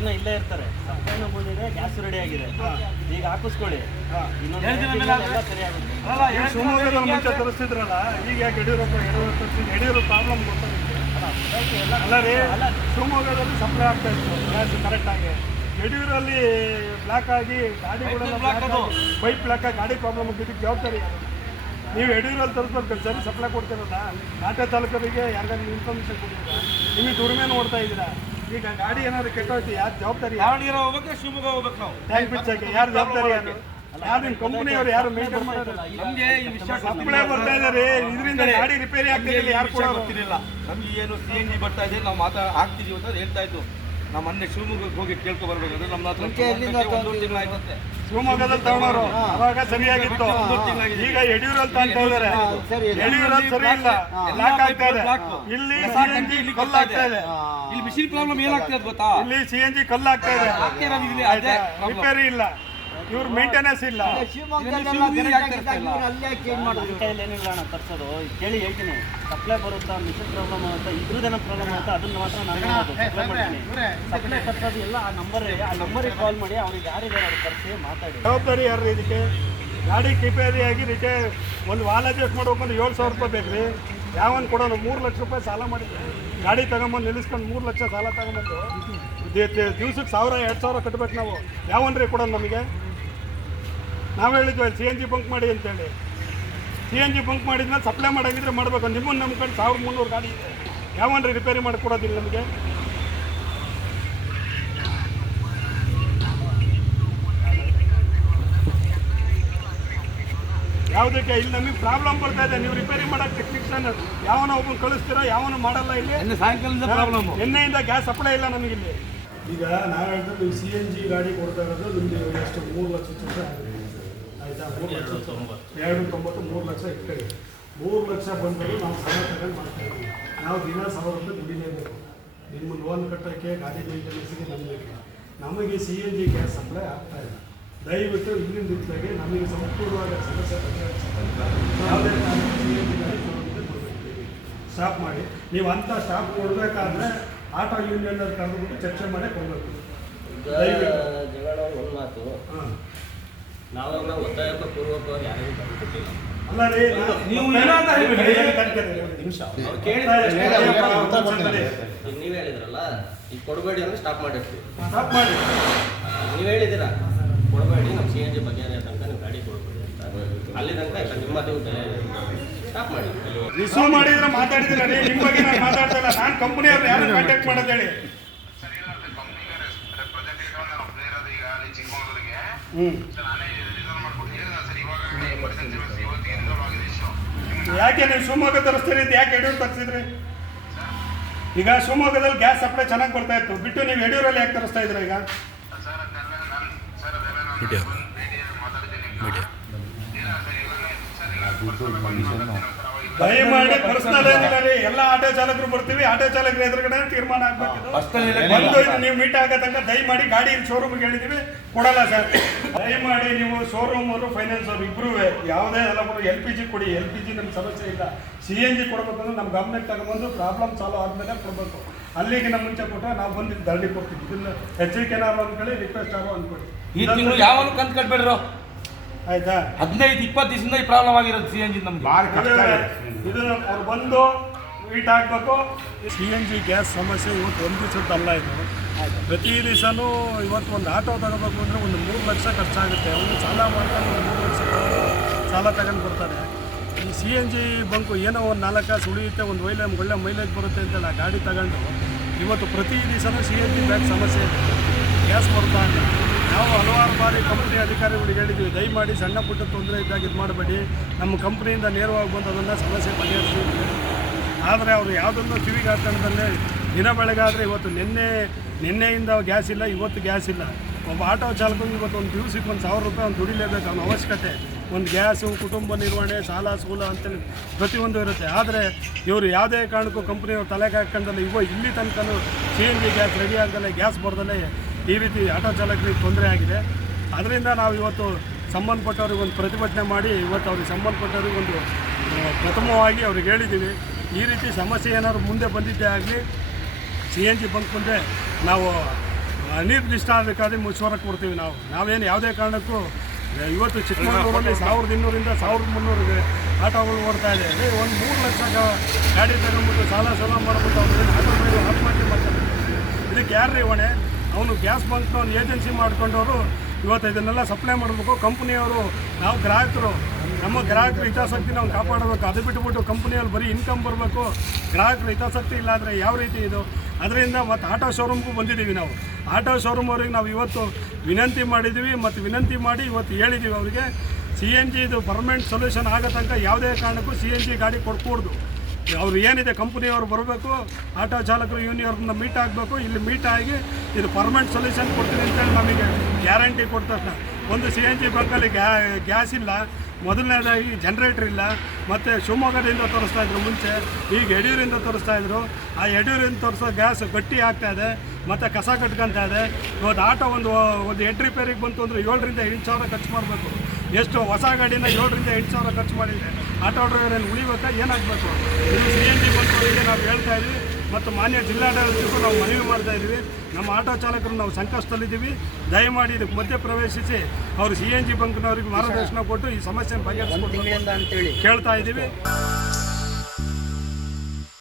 ದಿನ ಇಲ್ಲೇ ಇರ್ತಾರೆ. ಸಪ್ಲೈನು ಬಂದಿದೆ ಗ್ಯಾಸ್ ರೆಡಿ ಆಗಿದೆ. ಈಗ ಹಾಕಿಸ್ಕೊಳ್ಳಿ. ಶಿವಮೊಗ್ಗದಲ್ಲಿ ಮುಂಚೆ ತರಿಸ್ತಿದ್ರಲ್ಲ ಈಗ ಯಾಕೆ ಯಡಿಯೂರಪ್ಪ ಯಡಿಯೂರಪ್ಪ ಯಡಿಯೂರಪ್ಪ ಪ್ರಾಬ್ಲಮ್ ಗೊತ್ತಾಗುತ್ತೆ. ಅಲ್ಲ ರೀ ಶಿವಮೊಗ್ಗದಲ್ಲಿ ಸಪ್ಲೈ ಆಗ್ತಾ ಇತ್ತು ಗ್ಯಾಸ್ ಕರೆಕ್ಟಾಗಿ ಯಡಿಯೂರಲ್ಲಿ ಬ್ಲಾಕ್ ಆಗಿ ಗಾಡಿ block ಬ್ಲಾಕ್ ಅದು. ಆಗಿ ಬೈಕ್ ಬ್ಲಾಕ್ ಆಗಿ ಗಾಡಿ ಪ್ರಾಬ್ಲಮ್ ಆಗಿದ್ದಕ್ಕೆ ಜವಾಬ್ದಾರಿ? ನೀವು ಯಡಿಯೂರಲ್ಲಿ ತರಿಸ್ಬೇಕು ಸರಿ ಸಪ್ಲೈ ಕೊಡ್ತೀರಲ್ಲ ನಾಟೆ ತಾಲೂಕರಿಗೆ ಯಾರಿಗಾದ್ರು ಇನ್ಫಾರ್ಮೇಷನ್ ಕೊಟ್ಟಿದ್ದೀರಾ ನಿಮಗೆ ದುಡಿಮೆ ನೋಡ್ತಾ ಇದ್ದೀರಾ? ಈಗ ಗಾಡಿ ಏನಾದ್ರು ಕೆಟ್ಟೋಯ್ತು ಯಾರು ಜವಾಬ್ದಾರಿ ಯಾರು? ದಾವಣಗೆರೆ ಹೋಗ್ಬೇಕು ಶಿವಮೊಗ್ಗ ಹೋಗ್ಬೇಕು ನಾವು. ಟ್ಯಾಂಕ್ ಬಿಚ್ಚಕ್ಕೆ ಯಾರು ಜವಾಬ್ದಾರಿ ಯಾರು? ಯಾರು ನಿಮ್ಮ ಕಂಪ್ನಿಯವ್ರು ಯಾರು ಮೇಂಟೈನ್ ಮಾಡೋದು? ನಮ್ಗೆ ಈ ವಿಷಯ ಸಪ್ಲೈ ಬರ್ತಾ ಇದ್ದಾರೆ ಇದರಿಂದ ಗಾಡಿ ರಿಪೇರಿ ಆಗ್ತಿಲ್ಲ ಯಾರು ಕೂಡ ಗೊತ್ತಿರಲಿಲ್ಲ. ನಮ್ಗೆ ಏನು ಸಿ ಎನ್ ಜಿ ಬರ್ತಾ ಇದೆ ನಾವು ಮಾತಾ ಆಗ್ತಿದೀವಿ ಅಂತ ಹೇಳ್ತಾ ಇತ್ತು ನಾವು ಮೊನ್ನೆ ಶಿವಮೊಗ್ಗಕ್ಕೆ ಹೋಗಿ ಕೇಳ್ಕೊ ಬರ್ಬೇಕಾದ್ರೆ ನಮ್ಮ ಹತ್ರ ಶಿವಮೊಗ್ಗದಲ್ಲಿ ತಗೊಂಡವರು. ಅವಾಗ ಸರಿಯಾಗಿತ್ತು. ಈಗ ಯಡಿಯೂರಲ್ಲಿ ಅಂತ ಇದ್ದಾರೆ ಯಡಿಯೂರಲ್ಲಿ ಸರಿ ಇಲ್ಲ. ಲಾಕ್ ಆಗ್ತಾ ಇದೆ. ಇಲ್ಲಿ ಎಲ್ಲ ಸಿ ಎನ್ ಜಿ ಇಲ್ಲಿ ಕಲ್ಲು ಆಗ್ತಾ ಇದೆ. ಇಲ್ಲಿ ಮಿಷಿನ್ ಪ್ರಾಬ್ಲಮ್ ಏನಾಗ್ತದೆ ಗೊತ್ತಾ? ಇಲ್ಲಿ ಸಿ ಎನ್ ಜಿ ಕಲ್ಲು ಆಗ್ತಾ ಇದೆ. ರಿಪೇರಿ ಇಲ್ಲ. ಇವ್ರ ಮೇಂಟೆನೆನ್ಸ್ ಇಲ್ಲ. ಏನಿಲ್ಲ ಅಣ್ಣ ತರ್ಸೋದು. ಕೇಳಿ ಹೇಳ್ತೀನಿ. ಸಪ್ಲೈ ಬರುತ್ತಾ ಮಿಷನ್ ಪ್ರಾಬ್ಲಮ್ ಆಗುತ್ತಾ ಇದ್ರದ್ದೇನೋ ಪ್ರಾಬ್ಲಮ್ ಆಗುತ್ತಾ ಅದನ್ನ ಮಾತ್ರ ನಾನು ಸಪ್ಲೈ ಮಾಡ್ತೀನಿ. ಸಪ್ಲೈ ತರ್ಸೋದು ಎಲ್ಲ ಆ ನಂಬರ್ ಆ ನಂಬರಿಗೆ ಕಾಲ್ ಮಾಡಿ ಅವ್ರಿಗೆ ಯಾರಿದ್ದಾರೆ ಅವ್ರು ತರಿಸಿ ಮಾತಾಡಿ. ಜವಾಬ್ದಾರಿ ಯಾರು ಇದಕ್ಕೆ? ಗಾಡಿ ರಿಪೇರಿ ಆಗಿ ರಿಟೇ ಒಂದು ವಾಲ್ ಅಡ್ಜಸ್ಟ್ ಮಾಡ್ಬೇಕು ಅಂದ್ರೆ ಏಳು ಸಾವಿರ ರೂಪಾಯಿ ಬೇಕು ರೀ. ಯಾವನ್ ಕೊಡೋನು? ಮೂರು ಲಕ್ಷ ರೂಪಾಯಿ ಸಾಲ ಮಾಡಿದ್ರೆ. ಗಾಡಿ ತಗೊಂಬಂದು ನಿಲ್ಲಿಸ್ಕೊಂಡು ಮೂರು ಲಕ್ಷ ಸಾಲ ತಗೊಂಬಂದು. ದಿವ್ಸಕ್ಕೆ ಸಾವಿರ ಎರಡು ಸಾವಿರ ಕಟ್ಬೇಕು ನಾವು. ಯಾವನ್ರಿ ಕೊಡೋದು ನಮಗೆ? ನಾವು ಹೇಳಿದ್ವಿ ಸಿ ಎನ್ ಜಿ ಬಂಕ್ ಮಾಡಿ ಅಂತೇಳಿ. ಸಿ ಎನ್ ಜಿ ಬಂಕ್ ಮಾಡಿದ್ಮೇಲೆ ಸಪ್ಲೈ ಮಾಡೋಂಗಿದ್ರೆ ಮಾಡಬೇಕು. ನಿಮ್ಮನ್ನು ನಂಬ್ಕೊಂಡು ಸಾವಿರದ ಮುನ್ನೂರು ಗಾಡಿ ಇದೆ. ಯಾವನ್ರಿ ರಿಪೇರಿ ಮಾಡಿಕೊಡೋದಿಲ್ಲ ನಮಗೆ? ಯಾವುದಕ್ಕೆ? ಇಲ್ಲಿ ನಮಗೆ ಪ್ರಾಬ್ಲಮ್ ಬರ್ತಾ ಇದೆ. ನೀವು ರಿಪೇರಿ ಮಾಡಕ್ಕೆ ಟೆಕ್ನಿಷಿಯನ್ ಯಾವನ ಒಬ್ಬನ ಕಳಿಸ್ತೀರಾ ಯಾವನು ಮಾಡಲ್ಲ ಇಲ್ಲಿ. ಸಾಯಂಕಾಲದಿಂದ ಪ್ರಾಬ್ಲಮ್ ನಿನ್ನೆಯಿಂದ ಗ್ಯಾಸ್ ಸಪ್ಲೈ ಇಲ್ಲ ನಮಗಿಲ್ಲಿ ಈಗ ನಾವು ಹೇಳಿದ್ರೆ ನೀವು ಸಿ ಎನ್ ಜಿ ಗಾಡಿ ಕೊಡ್ತಾ ಇರೋದು ನಿಮಗೆ ಎಷ್ಟು ಮೂರು ಲಕ್ಷ ಚಿತ್ರ ಆಯ್ತಾ? ಮೂರು ಲಕ್ಷ ಎರಡು ತೊಂಬತ್ತು, ಮೂರು ಲಕ್ಷ ಇಟ್ಕೊಳ್ಳಿ ಮೂರು ಲಕ್ಷ ಬಂದರೂ ನಾವು ಸಾಲ ತಗೊಂಡು ಮಾಡ್ತಾ ಇದ್ದೀವಿ. ನಾವು ದಿನ ಸಾವಿರ ರೂಪಾಯಿ ದುಡಿಲೇಬೇಕು ನಿಮ್ಮ ಲೋನ್ ಕಟ್ಟೋಕ್ಕೆ ಗಾಡಿ ಮೇಂಟೆನೆನ್ಸ್ಗೆ ನಮಗೆ ನಮಗೆ C N G gas supply ಆಗ್ತಾ ಇಲ್ಲ. ದಯವಿಟ್ಟು ಇಲ್ಲಿನ ದಿನದಾಗೆ ನಮಗೆ ಸಂಪೂರ್ಣವಾದ ಸಮಸ್ಯೆ ಯಾವುದೇ ಸ್ಟಾಪ್ ಮಾಡಿ. ನೀವು ಅಂಥ ಸ್ಟಾಪ್ ಕೊಡಬೇಕಾದ್ರೆ ಆಟೋ ಯೂನಿಯನ್ ಕರೆದುಬಿಟ್ಟು ಚರ್ಚೆ ಮಾಡಿ ಹೋಗ್ಬೇಕು. ಜಗಳ ಒಂದು ಮಾತು. ನಾವೆಲ್ಲ ಒತ್ತಾಯಕ್ಕೆ ಪೂರ್ವಕವಾಗಿ ಯಾರಿಗೂ ಅಲ್ಲ ರೀ ನೀವು ನಿಮಿಷ. ನೀವು ಹೇಳಿದ್ರಲ್ಲ ಈಗ ಕೊಡಬೇಡಿ ಅಂದ್ರೆ ಸ್ಟಾಪ್ ಮಾಡಿರ್ತೀವಿ. ಸ್ಟಾಪ್ ಮಾಡಿ. ನೀವು ಹೇಳಿದಿರ ಕೊಡಬೇಡಿ ನಮ್ಮ ಸಿ ಎನ್ ಜಿ ಬಗ್ಗೆ ತನಕ ನೀವು ಗಾಡಿ ಕೊಡಬೇಡಿ ಅಂತ. ಅಲ್ಲಿ ತನಕ ನಿಮ್ಮ ನೀವು ರಿಸೀವ್ ಮಾಡಿದ್ರೆ ಮಾತಾಡಿದ್ರೆ ರೀ ನಿಮ್ಮ ಬಗ್ಗೆ ನಾನು ಮಾತಾಡ್ತಾ ಇಲ್ಲ ನಾನು ಕಂಪನಿಯವ್ರು ಯಾರು ಕಾಂಟ್ಯಾಕ್ಟ್ ಮಾಡೋದು ಹೇಳಿ ಹ್ಞೂ ಯಾಕೆ ನೀವು ಶಿವಮೊಗ್ಗ ತರಿಸ್ತೀರಿ ಅಂತ ಯಾಕೆ ಯಡಿಯೂರು ತರಿಸಿದ್ರಿ? ಈಗ ಶಿವಮೊಗ್ಗದಲ್ಲಿ ಗ್ಯಾಸ್ ಸಪ್ಲೈ ಚೆನ್ನಾಗಿ ಬರ್ತಾ ಇತ್ತು. ಬಿಟ್ಟು ನೀವು ಯಡಿಯೂರಲ್ಲಿ ಯಾಕೆ ತರಿಸ್ತಾ ಇದ್ರ ಈಗ? ದಯಮಾಡಿ ಪರ್ಸನಲ್ ಏನಿಲ್ಲ ಎಲ್ಲ ಆಟೋ ಚಾಲಕರು ಬರ್ತೀವಿ. ಆಟೋ ಚಾಲಕರ ಎದುರುಗಡೆ ತೀರ್ಮಾನ ಆಗ್ಬೇಕು. ಬಂದು ನೀವು ಮೀಟ್ ಆಗೋ ತನಕ ದಯಮಾಡಿ ಗಾಡಿ ಶೋರೂಮ್ಗೆ ಹೇಳಿದೀವಿ ಕೊಡಲ್ಲ ಸರ್. ದಯಮಾಡಿ ನೀವು ಶೋರೂಮ್ ಅವರು ಫೈನಾನ್ಸ್ ಅವರು ಇಬ್ಬರೂ ಯಾವುದೇ ಎಲ್ಲ ಕೊಡಿ ಎಲ್ ಪಿ ಜಿ ಕೊಡಿ. ಎಲ್ ಪಿ ಜಿ ನಮ್ಗೆ ಸಮಸ್ಯೆ ಇಲ್ಲ. ಸಿ ಎನ್ ಜಿ ಕೊಡ್ಬೇಕಂದ್ರೆ ನಮ್ಮ ಗವರ್ಮೆಂಟ್ ತಗೊಂಡ್ಬಂದು ಪ್ರಾಬ್ಲಮ್ ಸಾಲ್ವ್ ಆದಮೇಲೆ ಕೊಡಬೇಕು. ಅಲ್ಲಿಗೆ ನಮ್ಮ ಮುಂಚೆ ಕೊಟ್ಟರೆ ನಾವು ಬಂದು ದಂಡಿ ಕೊಡ್ತೀವಿ. ಇದನ್ನ ಎಚ್ಚರಿಕೆ ಏನಾದ್ರು ಅಂದ್ಕೊಳ್ಳಿ ರಿಕ್ವೆಸ್ಟ್ ಆಗೋ ಅಂದ್ಕೊಳ್ಳಿ. ಈ ತಿಂಗಳು ಯಾವನು ಕಂತು ಕಟ್ಬೇಡ್ರು? ಆಯ್ತಾ? ಹದಿನೈದು ಇಪ್ಪತ್ತು ದಿವಸದಿಂದ ಈ ಪ್ರಾಬ್ಲಮ್ ಆಗಿರೋದು ಸಿ ಎನ್ ಜಿ ನಮ್ಗೆ. ಇದು ಅವ್ರು ಬಂದು ಹೀಟ್ ಹಾಕ್ಬೇಕು. ಸಿ ಎನ್ ಜಿ ಗ್ಯಾಸ್ ಸಮಸ್ಯೆ ಇವತ್ತು ಒಂದು ದಿವಸದ್ದಲ್ಲ ಇದು. ಪ್ರತಿ ದಿವಸನೂ ಇವತ್ತು ಒಂದು ಆಟೋ ತಗೋಬೇಕು ಅಂದರೆ ಒಂದು ಮೂರು ಲಕ್ಷ ಖರ್ಚಾಗುತ್ತೆ. ಒಂದು ಸಾಲ ಮಾಡ್ಕೊಂಡು ಒಂದು ಮೂರು ಲಕ್ಷ ಸಾಲ ತಗೊಂಡು ಬರ್ತಾರೆ. ಈ ಸಿ ಎನ್ ಜಿ ಬಂಕು ಏನೋ ಒಂದು ನಾಲ್ಕು ಕಾಸು ಉಳಿಯುತ್ತೆ ಒಂದು ಒಳ್ಳೆ ಒಳ್ಳೆ ಮೈಲೇಜ್ ಬರುತ್ತೆ ಅಂತ ಆ ಗಾಡಿ ತಗೊಂಡು ಇವತ್ತು ಪ್ರತಿ ದಿವಸನೂ ಸಿ ಎನ್ ಜಿ ಬ್ಯಾಗ್ ಸಮಸ್ಯೆ ಇದೆ. ಗ್ಯಾಸ್ ಬರ್ತಾ ಇಲ್ಲ? ನಾವು ಹಲವಾರು ಬಾರಿ ಕಂಪ್ನಿ ಅಧಿಕಾರಿಗಳಿಗೆ ಹೇಳಿದ್ದೀವಿ ದಯಮಾಡಿ ಸಣ್ಣ ಪುಟ್ಟ ತೊಂದರೆ ಇದ್ದಾಗ ಇದು ಮಾಡಬೇಡಿ. ನಮ್ಮ ಕಂಪ್ನಿಯಿಂದ ನೇರವಾಗಿ ಬಂದು ಅದನ್ನು ಸಮಸ್ಯೆ ಬಗೆಹರಿಸಿ. ಆದರೆ ಅವರು ಯಾವುದನ್ನು ಕಿವಿಗೆ ಹಾಕೊಂಡಲ್ಲೇ ದಿನ ಬೆಳಗಾದರೆ ಇವತ್ತು ನಿನ್ನೆ, ನಿನ್ನೆಯಿಂದ ಗ್ಯಾಸ್ ಇಲ್ಲ, ಇವತ್ತು ಗ್ಯಾಸ್ ಇಲ್ಲ. ಒಬ್ಬ ಆಟೋ ಚಾಲಕನಿಗೆ ಇವತ್ತು ಒಂದು ದಿವಸಕ್ಕೆ ಒಂದು ಸಾವಿರ ರೂಪಾಯಿ ಒಂದು ದುಡಿಲೇಬೇಕು, ಅವನ ಅವಶ್ಯಕತೆ. ಒಂದು ಗ್ಯಾಸು, ಕುಟುಂಬ ನಿರ್ವಹಣೆ, ಸಾಲ, ಸೂಲ ಅಂತೇಳಿ ಪ್ರತಿಯೊಂದು ಇರುತ್ತೆ. ಆದರೆ ಇವರು ಯಾವುದೇ ಕಾರಣಕ್ಕೂ ಕಂಪ್ನಿಯವ್ರು ತಲೆಗೆ ಹಾಕೊಂಡಲ್ಲ. ಇವ ಇಲ್ಲಿ ತನಕನೂ C N G gas ready ಆಗದಲ್ಲೇ gas ಬರ್ದಲೇ ಈ ರೀತಿ ಆಟೋ ಚಾಲಕರಿಗೆ ತೊಂದರೆ ಆಗಿದೆ. ಅದರಿಂದ ನಾವು ಇವತ್ತು ಸಂಬಂಧಪಟ್ಟವ್ರಿಗೆ ಒಂದು ಪ್ರತಿಭಟನೆ ಮಾಡಿ ಇವತ್ತು ಅವ್ರಿಗೆ ಸಂಬಂಧಪಟ್ಟವ್ರಿಗೆ ಒಂದು ಪ್ರಥಮವಾಗಿ ಅವ್ರಿಗೆ ಹೇಳಿದ್ದೀವಿ ಈ ರೀತಿ ಸಮಸ್ಯೆ ಏನಾದರೂ ಮುಂದೆ ಬಂದಿದ್ದೇ ಆಗಲಿ, ಸಿ ಎನ್ ಜಿ ಬಂಕ್ ಮುಂದೆ ನಾವು ಅನಿರ್ದಿಷ್ಟಾಧಿಕಾರಿ ಮುಚ್ಚುವರ ಕೊಡ್ತೀವಿ ನಾವು. ನಾವೇನು ಯಾವುದೇ ಕಾರಣಕ್ಕೂ ಇವತ್ತು ಚಿಕ್ಕಮಗಳೂರಲ್ಲಿ ಸಾವಿರದ ಇನ್ನೂರಿಂದ ಸಾವಿರದ ಮುನ್ನೂರಿಗೆ ಆಟೋಗಳು ಓಡ್ತಾ ಇದೆ. ಅದೇ ಒಂದು ಮೂರು ಲಕ್ಷ ಗಾಡಿ ತಗೊಂಡ್ಬಿಟ್ಟು ಸಾಲ ಸಾಲ ಮಾಡಿಬಿಟ್ಟು ಅವ್ರಿಗೆ ಆಟೋ ಆತ್ಮಹತ್ಯೆ ಮಾಡ್ತಾರೆ? ಇದಕ್ಕೆ ಯಾರ್ರೀ ಹೊಣೆ? ಅವನು ಗ್ಯಾಸ್ ಬಂಕ್ನ ಒಂದು ಏಜೆನ್ಸಿ ಮಾಡ್ಕೊಂಡವರು, ಇವತ್ತು ಇದನ್ನೆಲ್ಲ ಸಪ್ಲೈ ಮಾಡಬೇಕು. ಕಂಪ್ನಿಯವರು, ನಾವು ಗ್ರಾಹಕರು, ನಮ್ಮ ಗ್ರಾಹಕರ ಹಿತಾಸಕ್ತಿ ನಾವು ಕಾಪಾಡಬೇಕು. ಅದು ಬಿಟ್ಟುಬಿಟ್ಟು ಕಂಪ್ನಿಯಲ್ಲಿ ಬರೀ ಇನ್ಕಮ್ ಬರಬೇಕು. ಗ್ರಾಹಕರ ಹಿತಾಸಕ್ತಿ ಇಲ್ಲ ಅಂದರೆ ಯಾವ ರೀತಿ ಇದು? ಅದರಿಂದ ಮತ್ತು ಆಟೋ ಶೋರೂಮ್ಗೂ ಬಂದಿದ್ದೀವಿ ನಾವು. ಆಟೋ ಶೋರೂಮ್ ಅವ್ರಿಗೆ ನಾವು ಇವತ್ತು ವಿನಂತಿ ಮಾಡಿದ್ದೀವಿ. ಮತ್ತು ವಿನಂತಿ ಮಾಡಿ ಇವತ್ತು ಹೇಳಿದ್ದೀವಿ ಅವರಿಗೆ ಸಿ ಎನ್ ಜಿ ಇದು ಪರ್ಮನೆಂಟ್ ಸೊಲ್ಯೂಷನ್ ಆಗೋ ತನಕ ಯಾವುದೇ ಕಾರಣಕ್ಕೂ ಸಿ ಎನ್ ಜಿ ಗಾಡಿ ಕೊಡ್ಕೂಡ್ದು. ಅವ್ರು ಏನಿದೆ ಕಂಪ್ನಿಯವರು ಬರಬೇಕು, ಆಟೋ ಚಾಲಕರು ಯೂನಿಯನ್ ಮೀಟ್ ಆಗಬೇಕು, ಇಲ್ಲಿ ಮೀಟ್ ಆಗಿ ಇದು ಪರ್ಮನೆಂಟ್ ಸೊಲ್ಯೂಷನ್ ಕೊಡ್ತೀನಿ ಅಂತೇಳಿ ನಮಗೆ ಗ್ಯಾರಂಟಿ ಕೊಟ್ಟ ತಕ್ಷಣ ಒಂದು ಸಿ ಎನ್ ಜಿ ಬಂಕಲ್ಲಿ ಗ್ಯಾ ಗ್ಯಾಸ್ ಇಲ್ಲ, ಮೊದಲನೇದಾಗಿ ಜನ್ರೇಟ್ರ್ ಇಲ್ಲ, ಮತ್ತು ಶಿವಮೊಗ್ಗದಿಂದ ತರಿಸ್ತಾ ಇದ್ರು ಮುಂಚೆ, ಈಗ ಯಡಿಯೂರಿಂದ ತರಿಸ್ತಾ ಇದ್ರು. ಆ ಯಡಿಯೂರಿಂದ ತರಿಸೋ ಗ್ಯಾಸ್ ಗಟ್ಟಿ ಆಗ್ತಾ ಇದೆ, ಮತ್ತು ಕಸ ಕಟ್ಕೊತಾ ಇದೆ. ಇವತ್ತು ಆಟೋ ಒಂದು ಒಂದು ಎಂಟ್ ರಿಪೇರಿಗೆ ಬಂತು ಅಂದರೆ ಏಳರಿಂದ ಎಂಟು ಸಾವಿರ ಖರ್ಚು ಮಾಡಬೇಕು. ಎಷ್ಟು ಹೊಸ ಗಾಡಿನ ಏಳರಿಂದ ಎಂಟು ಸಾವಿರ ಖರ್ಚು ಮಾಡಿದರೆ ಆಟೋ ಡ್ರೈವರಲ್ಲಿ ಉಳಿಬೇಕಾ ಏನಾಗಬೇಕು? ಇದು ಸಿ ಎನ್ ಜಿ ಬಂದವರಿಗೆ ನಾವು ಹೇಳ್ತಾ ಇದ್ವಿ ಮತ್ತು ಮಾನ್ಯ ಜಿಲ್ಲಾಡಳಿತಕ್ಕೂ ನಾವು ಮನವಿ ಮಾಡ್ತಾ ಇದ್ದೀವಿ ನಮ್ಮ ಆಟೋ ಚಾಲಕರು ನಾವು ಸಂಕಷ್ಟದಲ್ಲಿದ್ದೀವಿ. ದಯಮಾಡಿ ಇದಕ್ಕೆ ಮಧ್ಯ ಪ್ರವೇಶಿಸಿ ಅವರು ಸಿ ಎನ್ ಜಿ ಬಂಕ್ನವ್ರಿಗೆ ಮಾರ್ಗದರ್ಶನ ಕೊಟ್ಟು ಈ ಸಮಸ್ಯೆನ ಬಗೆಹರಿಸ್ಕೊಡ್ತೀವಿ ಅಂತೇಳಿ. ಕೇಳ್ತಾ ಇದ್ದೀವಿ.